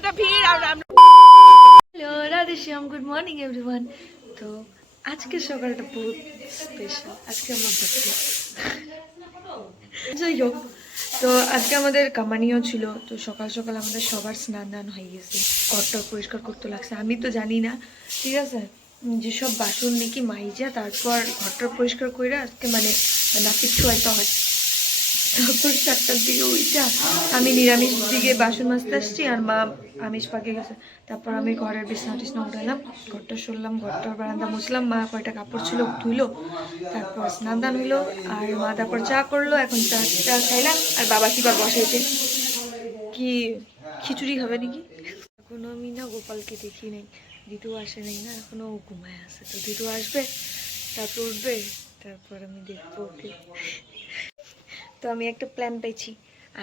কতটা ভিড় আর আমরা হ্যালো রাধে শ্যাম গুড মর্নিং এভরিওয়ান। তো আজকে সকালটা পুরো স্পেশাল, আজকে আমার বার্থডে। যাই হোক, তো আজকে আমাদের কামানিও ছিল, তো সকাল সকাল আমাদের সবার স্নান দান হয়ে গেছে, ঘরটা পরিষ্কার করতে লাগছে। আমি তো জানি না, ঠিক আছে, যেসব বাসন নাকি মাইজা তারপর ঘরটা পরিষ্কার করে আজকে মানে নাপিত ছোঁয়াইতে হয়। তারপর 4টার দিকে ওইটা আমি নিরামিষ দিকে বাসন মাজতে আসছি আর মা আমিষ পাকে গেছে। তারপর আমি ঘরের বিছনা টিছনা উঠাইলাম, ঘরটা সরলাম, ঘরটার বারান্দা মুছলাম, মা কয়টা কাপড় ছিল ধুইলো, তারপর স্নান দান হইলো আর মা তারপর চা করলো। এখন চা খাইলাম আর বাবা কি বার বসাইছে কি খিচুড়ি খাবে নাকি। এখনো আমি না গোপালকে দেখি নাই, দিদু আসে নাই না, এখনো ও ঘুমায় আছে। তো দিদু আসবে, তারপর উঠবে, তারপর আমি দেখবো ওকে। তো আমি একটা প্ল্যান পেয়েছি,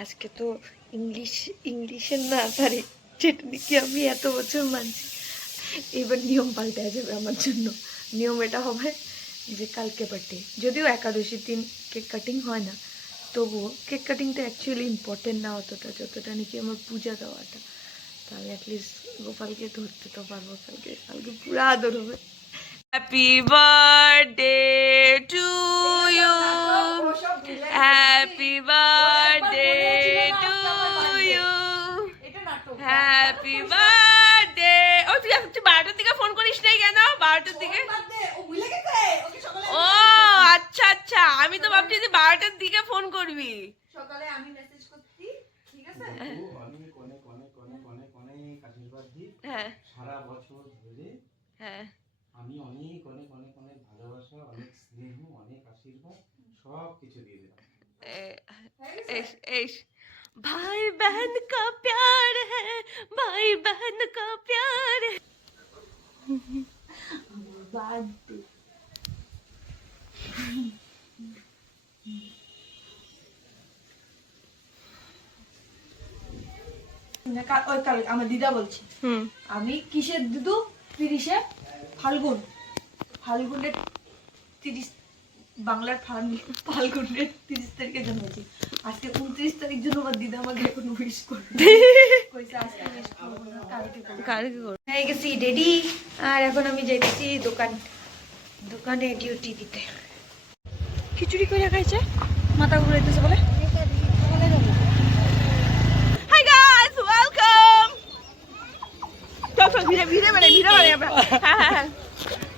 আজকে তো ইংলিশের না পারি, যেটা নাকি আমি এত বছর মানছি, এবার নিয়ম পাল্টায় যাবে আমার জন্য। নিয়ম এটা হবে যে কালকে বার্থডে, যদিও একাদশীর দিন কেক কাটিং হয় না, তবুও কেক কাটিংটা অ্যাকচুয়ালি ইম্পর্টেন্ট না অতটা, যতটা নাকি আমার পূজা দেওয়াটা। তো আমি অ্যাটলিস্ট গোপালকে ধরতে তো পারবো, কালকে কালকে পুরো আদর হবে। Happy birthday to you, happy birthday to you, happy birthday. ও তুই 12টার দিকে ফোন করিস নাই কেন? 12টার দিকে? ও আচ্ছা আচ্ছা, আমি তো ভাবছি যে 12টার দিকে ফোন করবি। সকালে আমি মেসেজ করছি, ঠিক আছে, অনেক অনেক অনেক অনেক অনেক অনেক আশীর্বাদ দিই সারা বছর ধরে। হ্যাঁ, আমি অনেক অনেক অনেক অনেক ভালোবাসা, অনেক স্নেহ, অনেক আশীর্বাদ সব কিছু দিয়ে দিলাম। भाई बहन का प्यार है, भाई बहन का प्यार है। ওই কাল আমার দিদা বলছে আমি কিসের দিদু 30-এ ফাল্গুনের 30 বাংলার ফাল্গুনের 30 তারিখে জন্মেছি। আজকে 29 তারিখ জন্য আমার দিদা আমাকে এখন উইশ করবে, কইছে আজকে উইশ করব না, কালকে করব। হয়ে গেছি রেডি আর এখন আমি যাইতেছি দোকানে ডিউটি দিতে। খিচুড়ি করে খাইছে, মাথা ঘুরাইতেছে বলে। Hi guys, welcome. চল ভিডিও বানাই আমরা। হ্যাঁ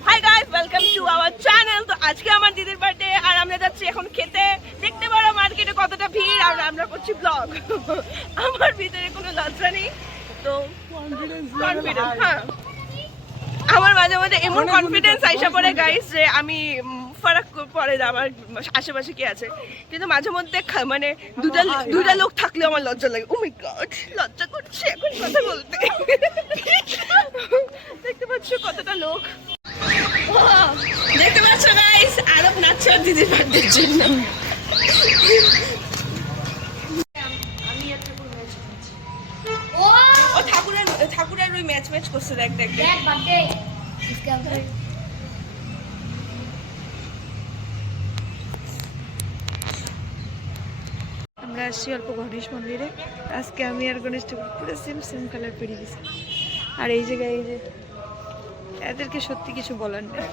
hi guys, welcome to our channel. তো আজকে আমার দিদির বার্থডে আর আমরা যাচ্ছি এখন খেতে। দেখতে পারো মার্কেটে কতটা ভিড় আর আমরা করছি ব্লগ। আমার ভিতরে কোনো লজ্জা নেই, তো কনফিডেন্স। হ্যাঁ, আমার মাঝে মাঝে এমন কনফিডেন্স আইসা পড়ে গাইস যে আমি ফারাক পড়ে না আমার আশেপাশে কে আছে, কিন্তু মাঝে মধ্যে মানে দুটা লোক থাকলে আমার লজ্জা লাগে। ও মাই গড, লজ্জা করছে এখন কথা বলতে। দেখতে পাচ্ছ কতটা লোক, দেখতে পাচ্ছ গাইস, আরব নাচছে ওর দিদির বার্থডের জন্য। ও ঠাকুরের ওই ম্যাচ করছে, দেখ আমরা আসছি অল্প গণেশ মন্দিরে। আজকে আমি আর গণেশ ঠাকুর পুরো সেম কালার পরে গেছি। আর এই জায়গায় এই যে এদেরকে সত্যি কিছু বলার নেই।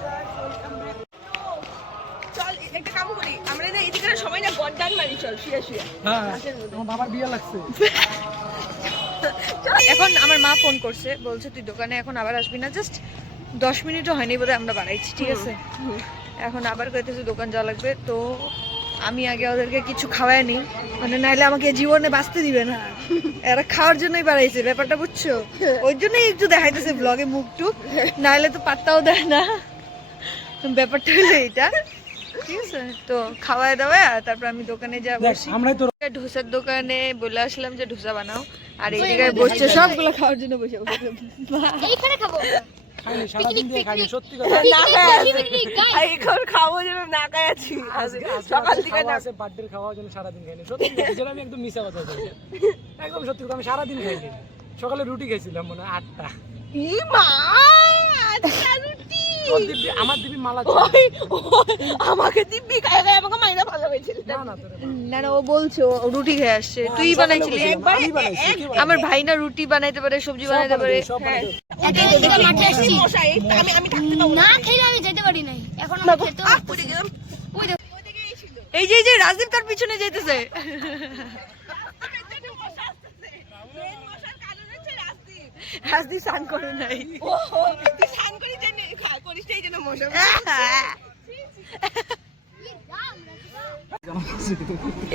চল একটা কাম করি, আমরা না এই জায়গায় সবাই না গড্ডান মারি, চল শুয়ে হ্যাঁ, আমার বাবার বিয়ে লাগছে। এখন আমার মা ফোন করছে, বলছে তুই দোকানে এখন আবার আসবি না, জাস্ট 10 মিনিটও হয়নি বোধহয় আমরা বাড়াইছি, ঠিক আছে। এখন আবার কইতেছে দোকান যাওয়া লাগবে, তো আমি আগে ওদেরকে কিছু খাওয়াই নি, মানে নাইলে আমাকে জীবনে বাঁচতে দিবে না। এরা খাওয়ার জন্যই বাড়াইছে, ব্যাপারটা বুঝছো, ওই জন্যই একটু দেখাইতেছে ব্লগে মুখ টুক, নাইলে তো পাত্তাও দেয় না। ব্যাপারটা হলো এইটা, ঠিক আছে। তো খাওয়াই দাওয়া তারপর আমি দোকানে যাবো। ধোসার দোকানে বলে আসলাম যে ধোসা বানাও, আর এই জায়গায় বসছে সবগুলো খাওয়ার জন্য বসে এইখানে খাবো। খাবো যেন না খাই আছি সকাল থেকে, খাওয়ার জন্য সারাদিন খাইনি, সত্যি আমি একদম মিশা কথা বলছি, একদম সত্যি কথা, আমি সারাদিন খাইনি। সকালে রুটি খাইছিলাম মনে হয় 8টা। তোর দিব্যি আমার দিব্যি মালা ছিল। আমাকে দিব্যি খায় খায় আমাকে মাইনা ভালো হয়েছিল। না না তোরে না না, ও বলছে ও রুটি খেয়ে আসছে। তুই বানাইছিলি একবার? আমি বানাইছি, কি বানাইছি? আমার ভাই না রুটি বানাইতে পারে, সবজি বানাইতে পারে। সব বানাইতে পারে। মাঠে আসছি আমি থাকতে পারবো না। না খেলে আমি যেতে পারি নাই, এখন আমার খেতে পড়ে গেলাম। এই যে রাজীব তার পিছনে যাইতেছে। রাজদীপ স্নান করে নাই। তুই স্নান করি জানি করিস এই জন্য মশা।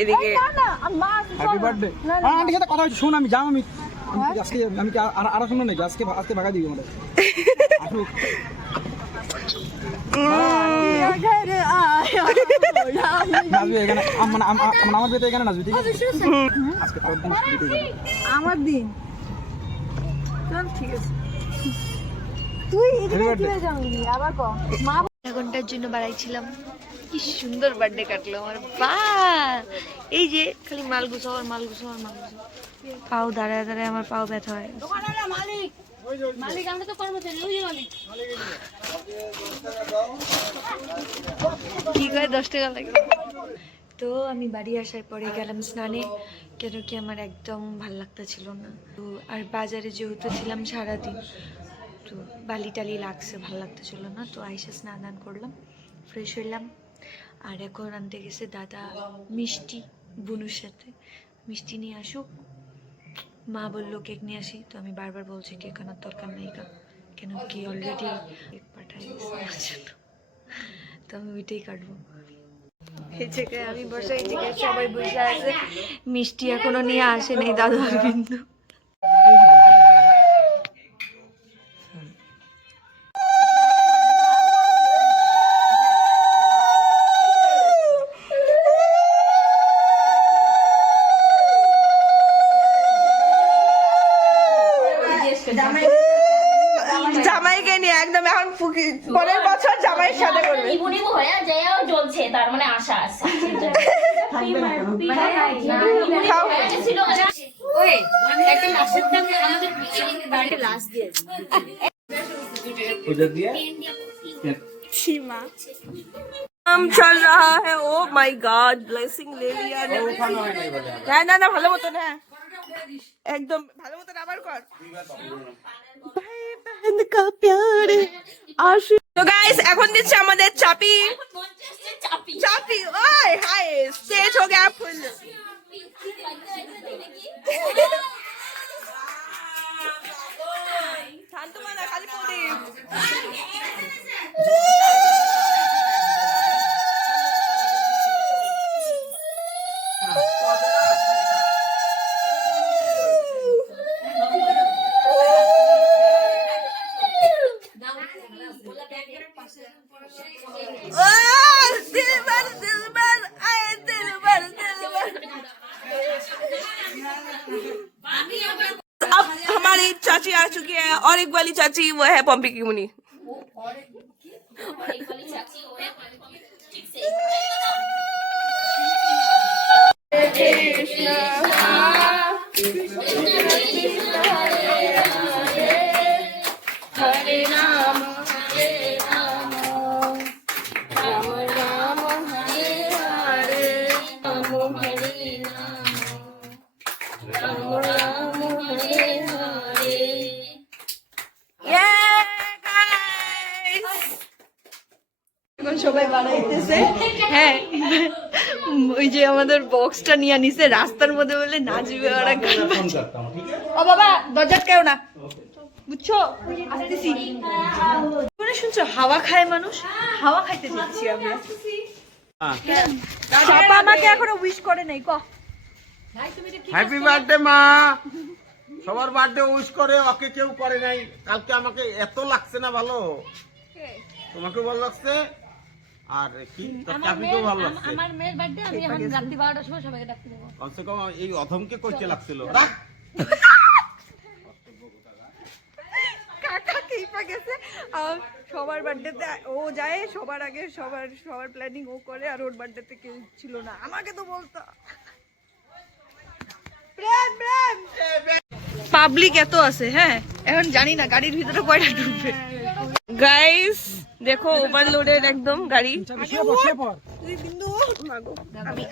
এদিকে হ্যাপি বার্থডে। আন্টির সাথে কথা হচ্ছে, শোন আমি যাও, আমি আজকে আমি কি আর শুনো নাকি? আজকে ভাগা দিবি আমাদের। আসুক। নাচবি এখানে, মানে আমার বিয়েতে এখানে নাচবি, ঠিক আছে? আজকে তোর দিন, ছুটিতে যাবি। আমার দিন চল ঠিক আছে। Happy birthday। ঘন্টার জন্য বাড়াইছিলাম। কি সুন্দর বার্থডে কাটলো আমার। বা এই যে খালি মাল গুছাও আর মাল গুছাও আর মাল গুছাও। পাও দাঁড়ায় দাঁড়ায় আমার পাও ব্যথা হয়। মালিক আমরা তো কর্মচারী, ওই যে মালিক। কি করে 10 টাকা লাগে। তো আমি বাড়ি আসার পরে গেলাম স্নানে, কেন কি আমার একদম ভাল লাগতেছিল না। তো আর বাজারে যেহেতু ছিলাম সারাদিন, তো বালি টালি লাগছে, ভাল লাগতেছিল না। তো আইসা স্নান দান করলাম, ফ্রেশ হইলাম। আর এখন আনতে গেছে দাদা মিষ্টি, বুনুর সাথে মিষ্টি নিয়ে আসুক। মা বললো কেক নিয়ে আসি, তো আমি বারবার বলছি কেক আনার দরকার নেই, কেন কি অলরেডি কেক পাঠাই গেছে আমার জন্য। তো আমি ওইটাই কাটবো। এই জায়গায় আমি বসে, এই জায়গায় সবাই বসে আছে, মিষ্টি এখনো নিয়ে আসে নাই দাদা বিন্দু। জামাইকে নিয়ে একদম এখন পরের বছর জামাইয়ের সাথে করবে। নিবু নিবু হয়ে যাও জ্বলছে, তার মানে আশা আছে। খাও। ছিল ওই একটা লাস্টের দাম আমাদের বাড়িতে লাস্ট দিয়েছে। पूजा दिया काम चल रहा है। ओ माय गॉड, ब्लेसिंग ले लिया ने। না না না, ভালো মতো না, একদম ভালো মতো আবার কর। ভাই बहन का प्यार आशिक। তো गाइस এখন দিচ্ছে আমাদের চাপি। চাপি ওই হাই স্টেজ हो गया फुल। শান্ত মানা খালি প্রদীপ। अब हमारी चाची आ चुकी है, और एक वाली चाची वो है पम्पी की मुनी। সবাই বানাইতেছে। হ্যাঁ, ওই যে আমাদের বক্সটা নিয়ে নিছে, রাস্তার মধ্যে বলে নাচবে ওরা, গান বাজবে। ও বাবা দরজা কেউ না, বুঝছো? আসতেছি। মানে শুনছো, হাওয়া খায় মানুষ, হাওয়া খাইতে যাচ্ছি আমরা। চাপা আমাকে এখনো উইশ করে নাই। ক হ্যাপি বার্থডে মা। সবার বার্থডে উইশ করে, ওকে কেউ করে নাই। কালকে আমাকে এত লাগছে না ভালো, তোমাকে ভালো লাগছে আর কি চাপিকেও ভালো লাগছে। আমার মেয়ের বার্থডে, আমি এখন রাত্রি 12টার সময় সবাইকে ডাকতে দেবো। কমসে কম এই অধমকে কইতে লাগছিল। রাখ কাকা কিপা গেছে। সবার বার্থডেতে ও যায়, সবার আগে সবার প্ল্যানিং ও করে, আর ওর বার্থডেতে কেউ ছিল না, আমাকে তো বলতো। পাবলিক এত আছে। হ্যাঁ, এখন জানি না গাড়ির ভিতরে কয়টা ঢুকবে। গাইস দেখো ওভারলোডেড একদম গাড়ি। শুয়ে পড়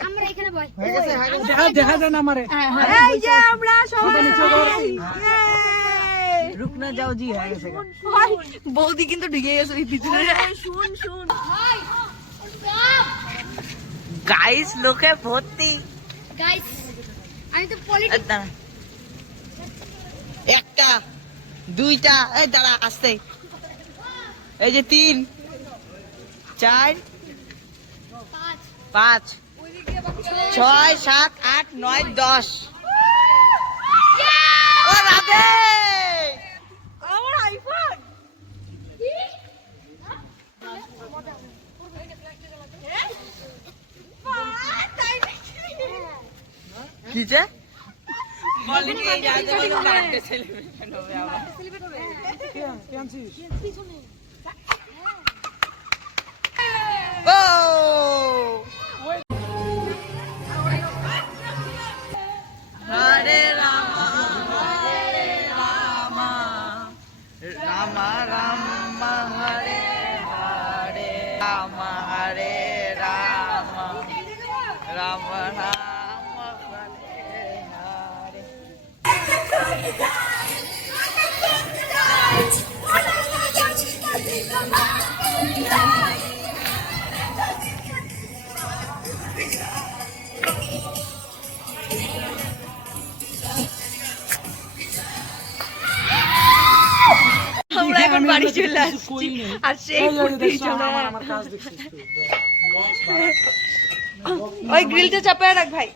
আমরা এখানে বই দেখা যায় না আমারে এই যে আমরা সবাই রুকনা যাও জি হয়ে গেছে বৌদি কিন্তু ঢুকে গেছে ওই ভিতরে। শুন গাইস লোকে ভর্তি। গাইস আমি তো পলিটিক্স দাঁড়া, একটা দুইটা, এই দাঁড়া আসতে, এই যে 3 4 5 6 7 8 9 10। ও রাধে আমার আইফোন। কি যে অলরেডি এই জায়গায় বলো বার্থডে সেলিব্রেশন হবে আবার। কে আনছিস ও হরে রাম রাম রাম হরে হরে রাম হরে রাম রাম রাম হরে হরে। আমরা এখন বাড়ি চলে আসছি আর সেই ফুর্তি চলে। আমার কাজ দেখছিস তুই ওই গ্রিলটা চাপায় রাখ ভাই।